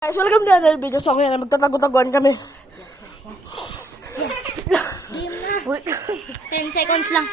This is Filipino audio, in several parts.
Ay, so lagam na nalbigan sa akin na magtatago-taguan kami. Game na. 10 seconds lang.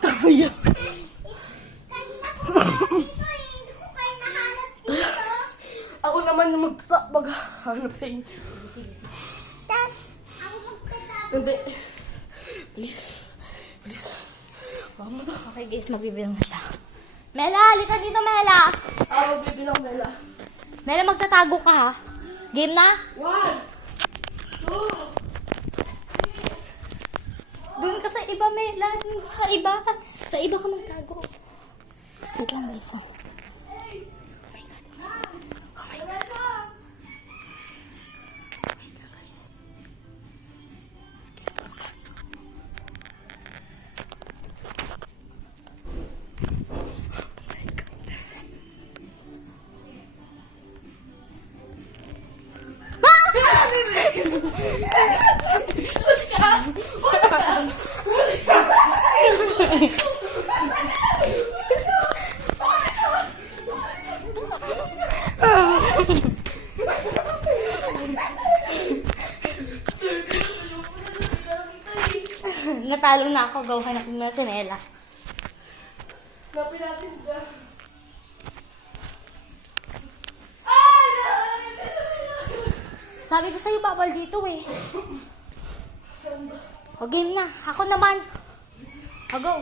Tayo. Ako naman yung maghahanap sa inyo. Hindi. Please. Please. Mama to. Okay guys, magbibilang na siya. Mela, halika dito Mela. Magbibilang Mela. Mela, magtatago ka ha. Game na? 1, 2. Doon ka sa iba Mela. Sa iba. Sa iba ka magtago. Wait lang guys. Oh. Natalo na ako. Go, hanapin mo na si Mela. Napin natin dyan. Sabi ko sa'yo, bawal dito eh. O, game na. Ako naman. O, go.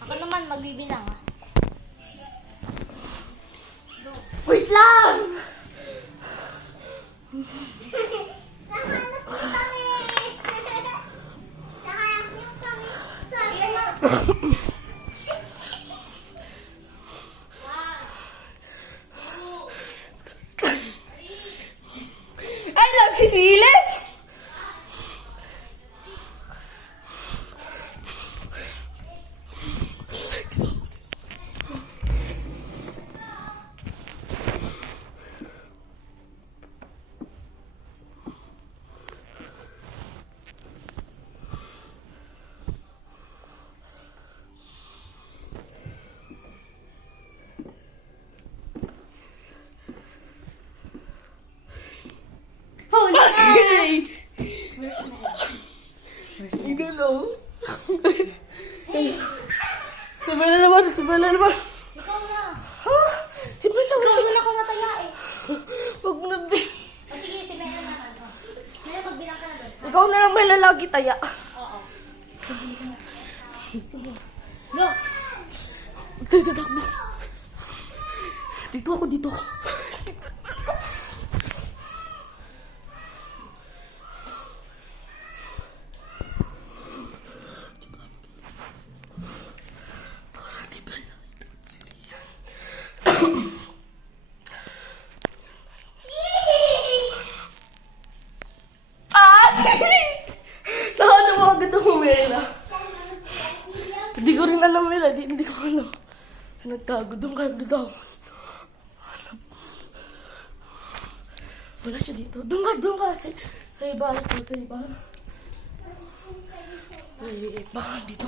Ako naman, magbibilang ah. Go. Wait lang! Nahanap ko kami! Nahanap niyo kami! Sorry na! Ay, lang si Sile! Holy Ay! Where's Mela? Ang galaw. Si Bella naman, si Bella naman. Ikaw na. Ha? Si Bella Ikaw naman. doon ako nataya eh. Huwag mo na, O sige, si Mela naman. O. Mela, magbilang ka na doon. ikaw na lang may lalaki taya. Oo. Sige. Go. Dito takbo. Dito ako, dito ako. Nakano mo agad ako, Mela. Hindi ko rin alam, Mela. Hindi ko alam. So, nagtago. Doon ka daw. Wala siya dito. Doon ka. Sa iba. Sa iba. Baka dito.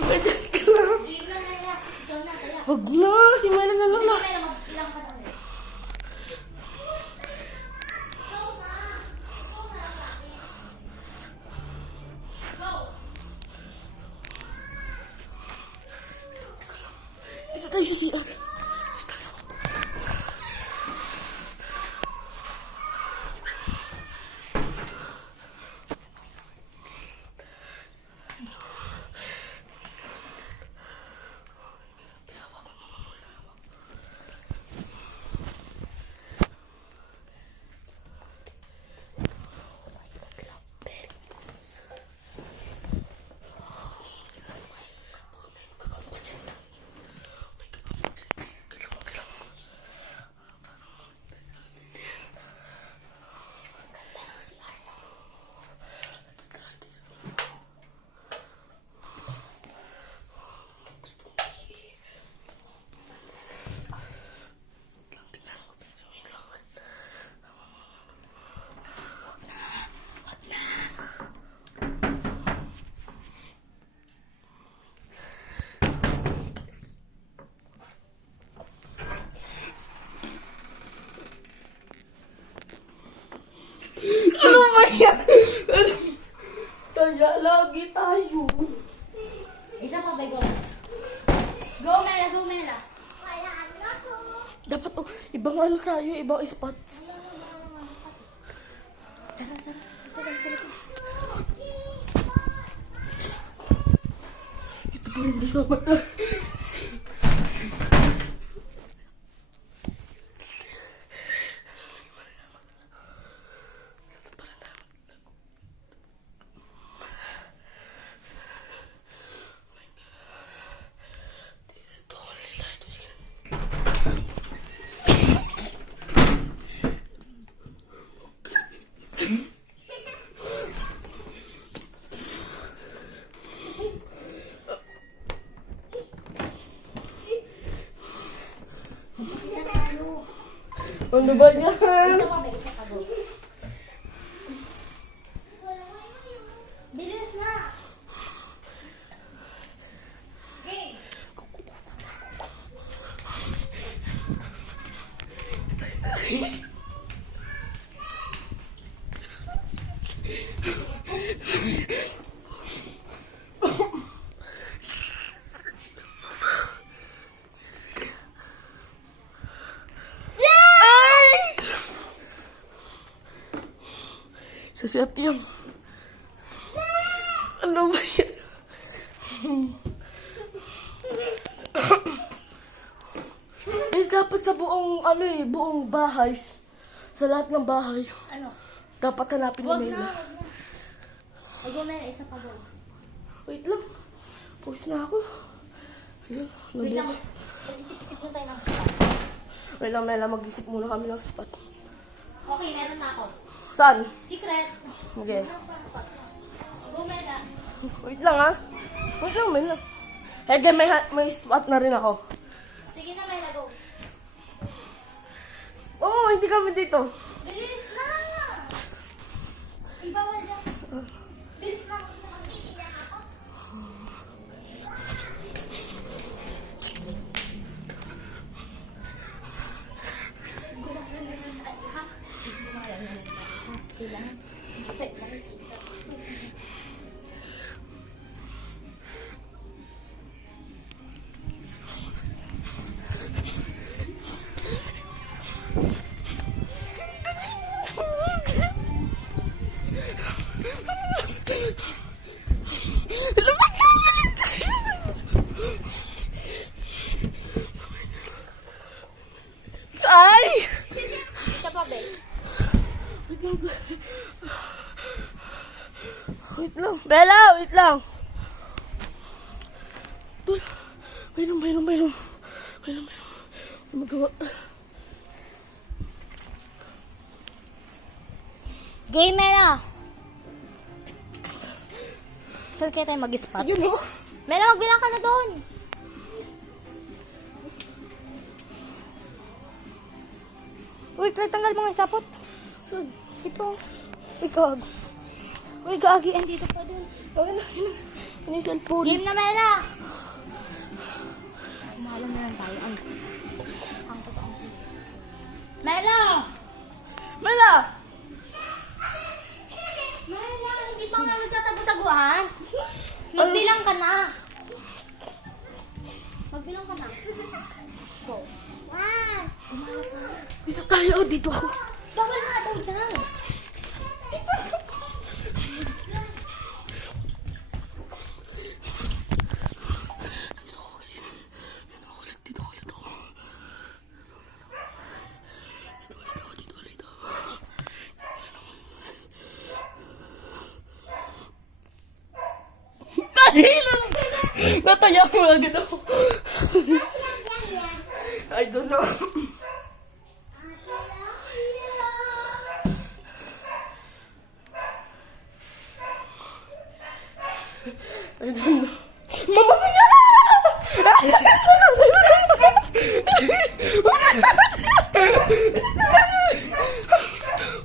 Pwede ka lang. Game na kaya. Ikaw na kaya. Wag na, si Mela na lang na. Sige, Mela, mag-ilang ka na ulit. Dito tayo sa CR. Ano ba yan? Kaya lagi tayo. Isa pa ba, go. Go, Mela, go, Mela. Wala na ko. Dapat ibang ano tayo, ibang spots. Tara, tara. Ito tayo sa likod. Ito pa rin sa mata. Ano ba yan? Isa pa ba, isa pa, go. Bilis na. Game. Sa set yan. Ano ba yan? Is dapat sa buong ano buong bahay. Sa lahat ng bahay. Ano? Dapat hanapin Wag ni na, Mela. wag na. O, go, Mela, isa pa, go. Wait lang. Pause na ako. Hello, Wait lang. Isip-isip na tayo ng spot. Wait lang, Mela. Mag-isip muna kami ng spot. Okay, meron na ako. Saan? Secret. Okay. Go, Mela. Wait lang ha. Wait lang, Mela. Hege, may spot na rin ako. Sige na, Mela, go. Oo, hindi kami dito. Bilis na! Ibawal dyan. Bilis na. Kailangan. Ay! Isa pa, Bel. Wait lang. Wait lang. Bella, wait lang. Tul. Mayroon. Magawa. Game, Mela. Saan kaya tayo mag-spot? Ayun o. Mela, magbilang ka na doon. Uy, tanggal mo nga yung sapot. Saan? Ito. Uy, gago. Uy, gagi. Andito pa doon. Ayun na. Ano yung cellphone? Game na, Mela! Umalam na lang tayo. Ang totoong Mela! Mela! Mela, hindi pa nga nagtatago-taguan. Magbilang ka na. Magbilang ka na. Go. One. Dito tayo, dito ako. Bawal nga daw dyan. Dito ulit ako. Dito ulit ako. Tahilan! Nataya ko agad ako. I don't know. I don't know. Mama Mia!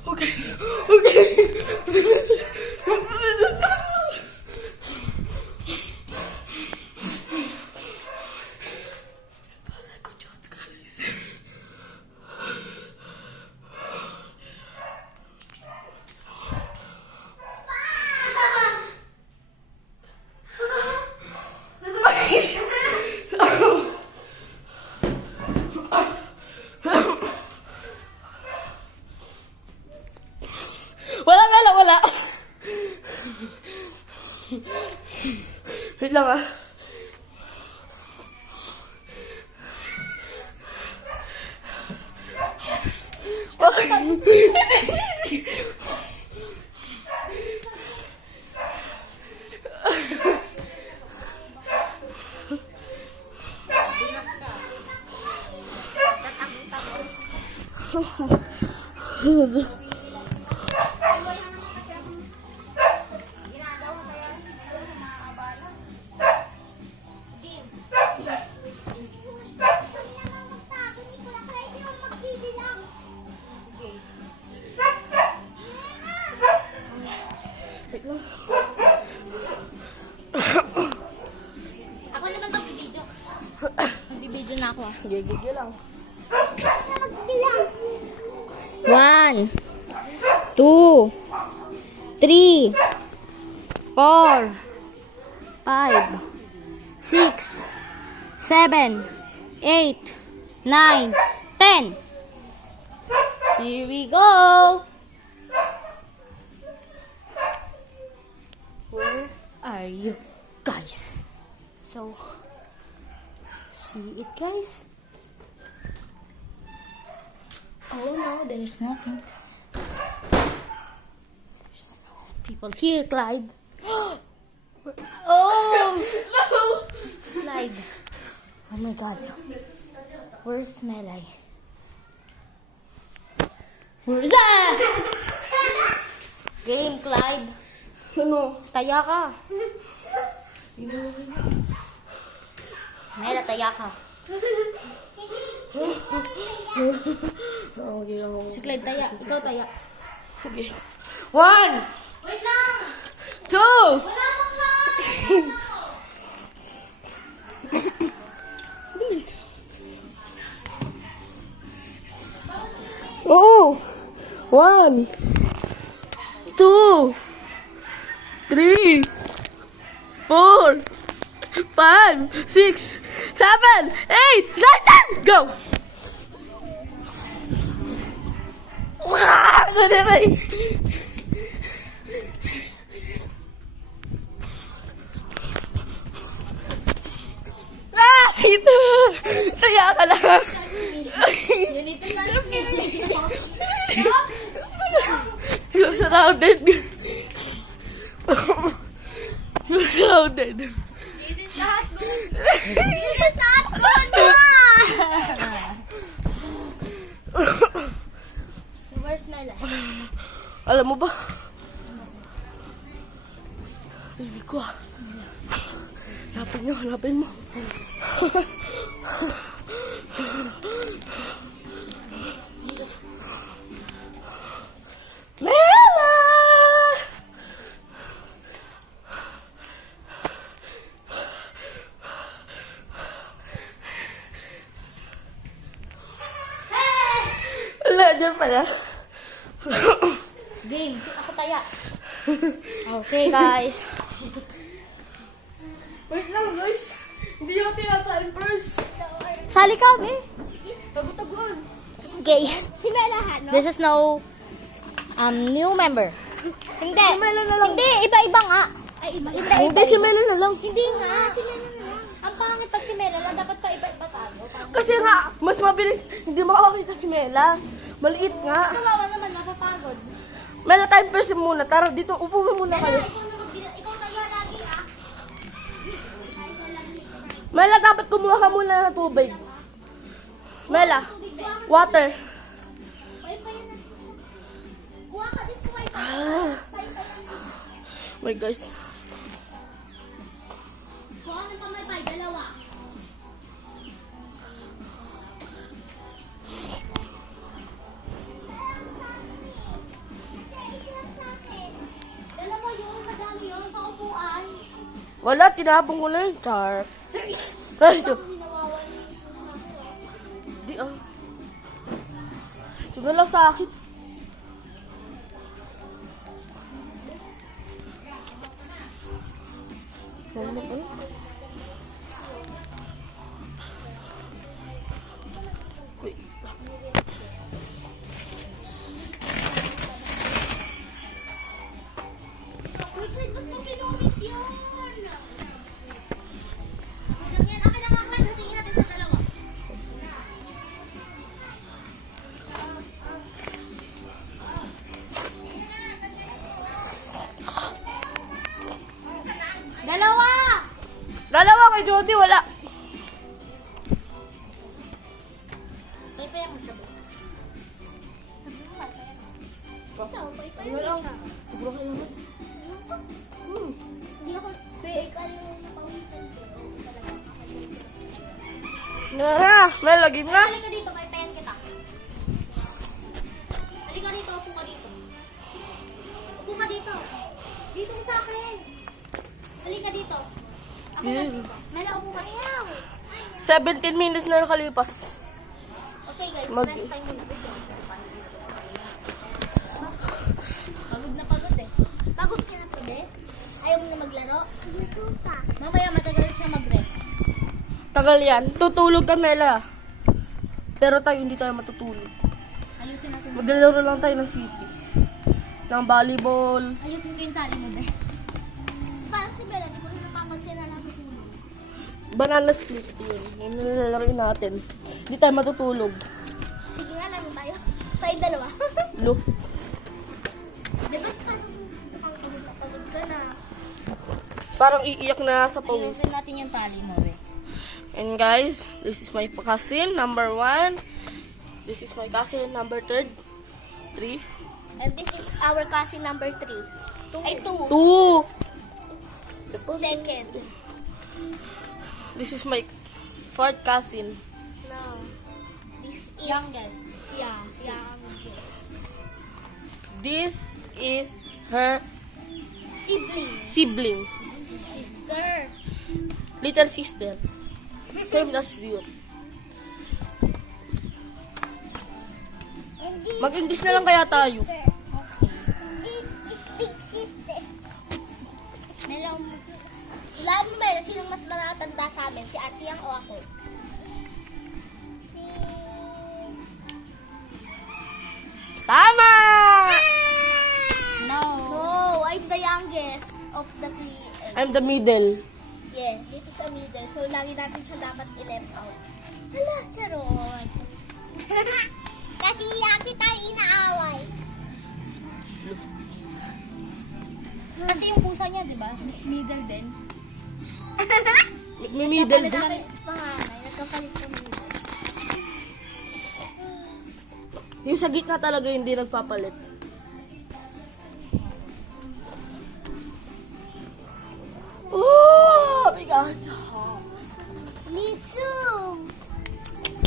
Okay. Okay. Wala, Mela, wala. Wait lang ah. Ako naman magbibideo. Magbibideo na ako. Gigigil lang. 1, 2, 3, 4, 5, 6, 7, 8, 9, 10. Here we go. Where are you guys? So, see it, guys. Oh no, there's nothing. There's no people here, Clyde. Oh! Clyde. Oh my god. Where's Melay? Where's that? Game, Clyde. Ano? Taya ka. Mela, taya ka. Okay ako. Si Clyde, taya. Ikaw, taya. Okay. 1, Wait lang! 2, Wala pa, Clyde! Bilis. Oh! 1, 2, 3, 4, 5, 6, 7, 8, 9, 10! Go! Wow! Dali. Ah! Ito! Kaya ka lang. Ganito na. You're surrounded. You're surrounded. This is not good. This is not good. So where's Mela? Alam mo ba? Baby ko ah. Hanapin mo. Mela! dyan pala. Game. Ako kaya. Okay, guys. Wait lang, guys. Hindi yung tinatime first. Sali ka, be. Tago-taguan. Okay. Si Melahan, no? This is no new member. Hindi. Si Mela na lang. Hindi, iba-iba nga. Ay, iba. Hindi, si Mela na lang. Hindi nga. Ang pangit pag si Mela na dapat pa iba-iba tayo. Kasi nga, mas mabilis. Hindi makakakita si Mela. Maliit nga. Kawawa naman, mapapagod. Mela, time first muna. Tara, dito. Upo mo muna kayo. Ikaw tayo lagi, ah. Mela, dapat kumuha ka muna ng tubig. Mela, water. Kuha ka din po kayo. My guys. Kuha ng pamaypay, dalawa. Dala mo yun, madami yun, sa upuan. Wala, tinabong ko na yun. Char. Ay, ito. Di ah. Sige lang sa akin. Ano ba? Wait. Wait, ba't mo kinumit yun? Akin lang ako, tingin natin sa dalawa. Dalawa! Dalawa kay Jody, wala. Paypayan mo siya ba? Ano lang? Sobrang kailangan. Hindi ako fake. Ano yung napawisan ko? Na, may lagi na. Halika dito, paypayan kita. Halika dito, upo ka dito. Upo ka dito. Dito sa akin. Halika dito. Ako na dito. Mela, upo ka. 17 minutes na nakalipas. Okay guys, Mag- rest time muna. Pagod na pagod eh. Pagod ka na po, be? Ayaw mo na maglaro? Gusto ka. Mamaya matagal siya mag-rest. Tagal yan. Tutulog ka, Mela. Pero tayo, hindi tayo matutulog. Ayusin natin. Maglalaro lang tayo ng city. Ng volleyball. Ayusin ko yung tali mo, be. Parang si Bella, di ko rin napapansin na natutulog. Banana split yun. Yun yung nalalaroin natin. Hindi tayo matutulog. Sige nga lang tayo. Tayo dalawa. Look. Di ba parang pagod ka na? Parang iiyak na sa pawis. Ayusin natin yung tali mo, be. And guys, this is my cousin, number 1. This is my cousin, number 3. And this is our cousin number 3. Ay, 2. 2. Second. This is my 4th cousin. No. This is... Youngest. Yeah, youngest. This is her Sibling. sibling. Sister. Little sister. Same as you. And this Mag-English na lang kaya tayo. This is big sister. Mela, ilaan mo, Mela, sinong mas matanda sa amin? Si Ate Yang o ako? Tama! No. No, I'm the youngest of the 3. I'm the middle. Yeah, this is a middle. So, lagi natin siya dapat i-left out. Hala, Sharon. Kasi lagi tayo inaaway. Kasi yung pusa niya, di ba? Middle din. May middle din. Panganay, nagkapalit kami. Yung sa gitna talaga hindi nagpapalit. Oh, my God. Me too.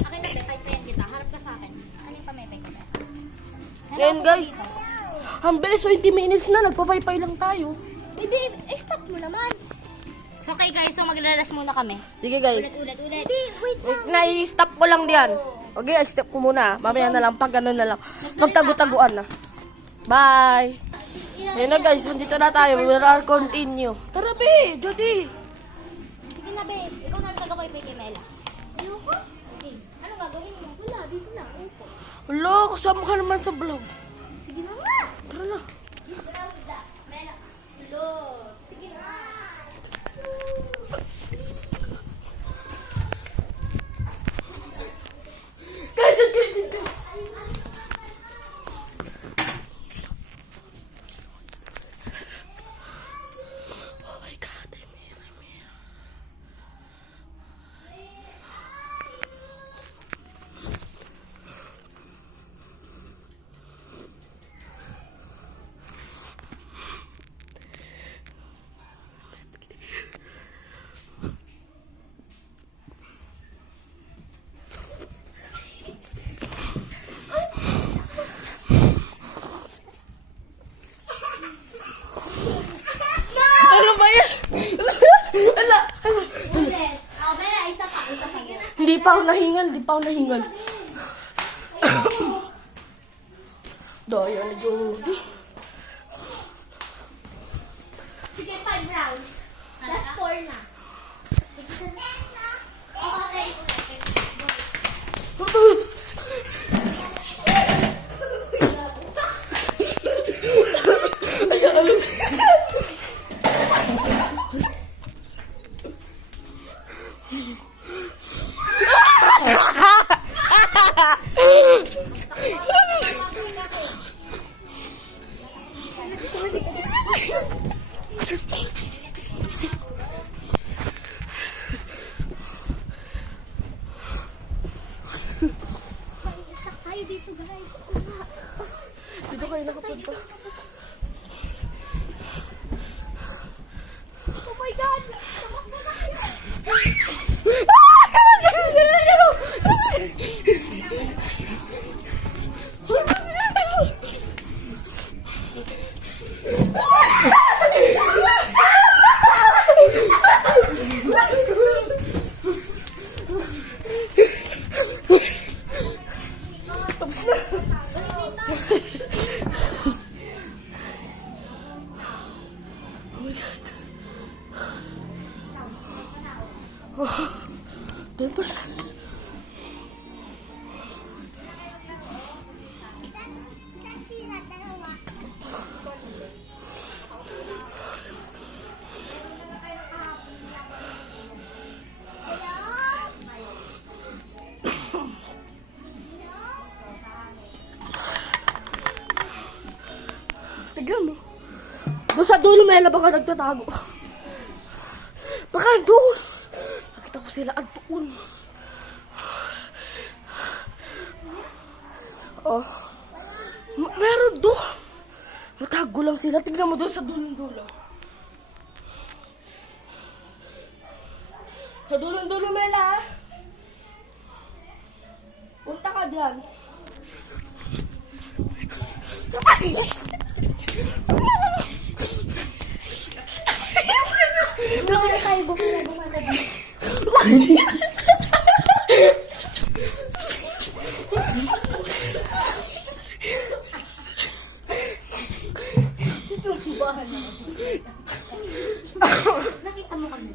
Akin na, be. Paypayan kita. Harap ka sa akin. Akin yung pamaypay ko, be. Ayan guys. Ang bilis, 20 minutes na. Nagpapaypay lang tayo. Baby, stop mo naman. So, okay guys, so maglalas muna kami. Sige guys. Ulit. Hindi, wait lang. Na-stop ko lang diyan. Okay, step ko muna. Mamaya na lang, pag gano'n na lang. Pag tagu-taguan na. Bye! Ayun na guys, nandito na tayo. We will continue. Tara, be! Jody! Sige na, babe. Ikaw na nagagawa kay Mela. Ayoko. Okay. Ano gagawin mo? Wala, dito na. Upo. Wala, kasama ka naman sa vlog. Sige na nga. Tara na. Mela. Hello. Sige na. Guys, guys. Oh my God, I'm here. Ano ba yan? Ala, ala. Ulit. Oh, Mela, isa pa. Isa pa. Hindi pa ako nahingal. Daya na Jody. Sige, 5 rounds. Last 4 na. Okay. Ay, alam. Stuck tayo dito, guys. Dito kayo nakapunta. Oh my God! Tapos na. Oh my God. Oh, 10%. Tignan mo. Doon sa dulo may baka nagtatago. Baka doon. Nakita ko sila at doon. Oh. Meron doon. Natago lang sila. Tignan mo doon sa dulo. Sa dulo, Mela. Punta ka dyan. Bumala tayo, bumala. Nakita mo kami.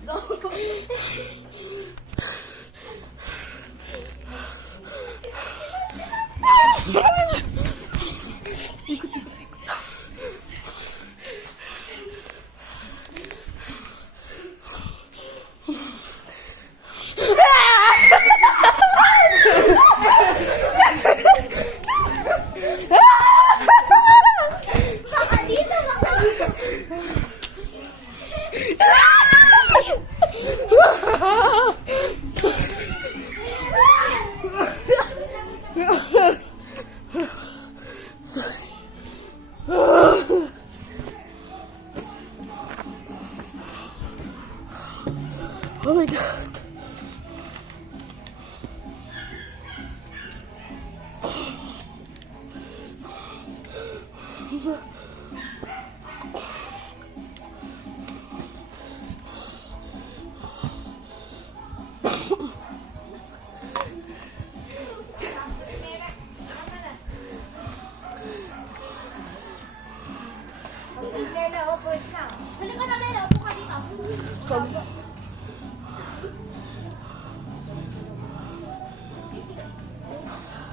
kami.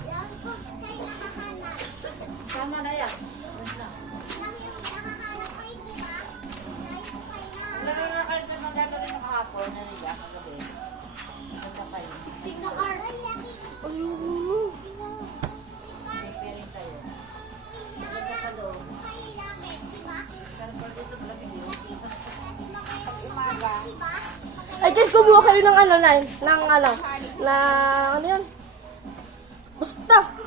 Lang ko kayo nakahanap. Tama na yan. Lang yung nakahanap ko yun, di ba? Dahil ko kayo nahanap. Lagay nga kayo sa mga gagawin ng kahapon na riyak ang gabi. Basta kayo. Signa car. Ay, laki. Ayun. Preparing kayo. Nakahanap ko kayo laki, di ba? Pero pag dito, malaki yun. Kasi makain Pag umaga, di ba? Ay, guys, kumuha kayo ng ano, Nay. Ng ano. Na, ano yun? Basta.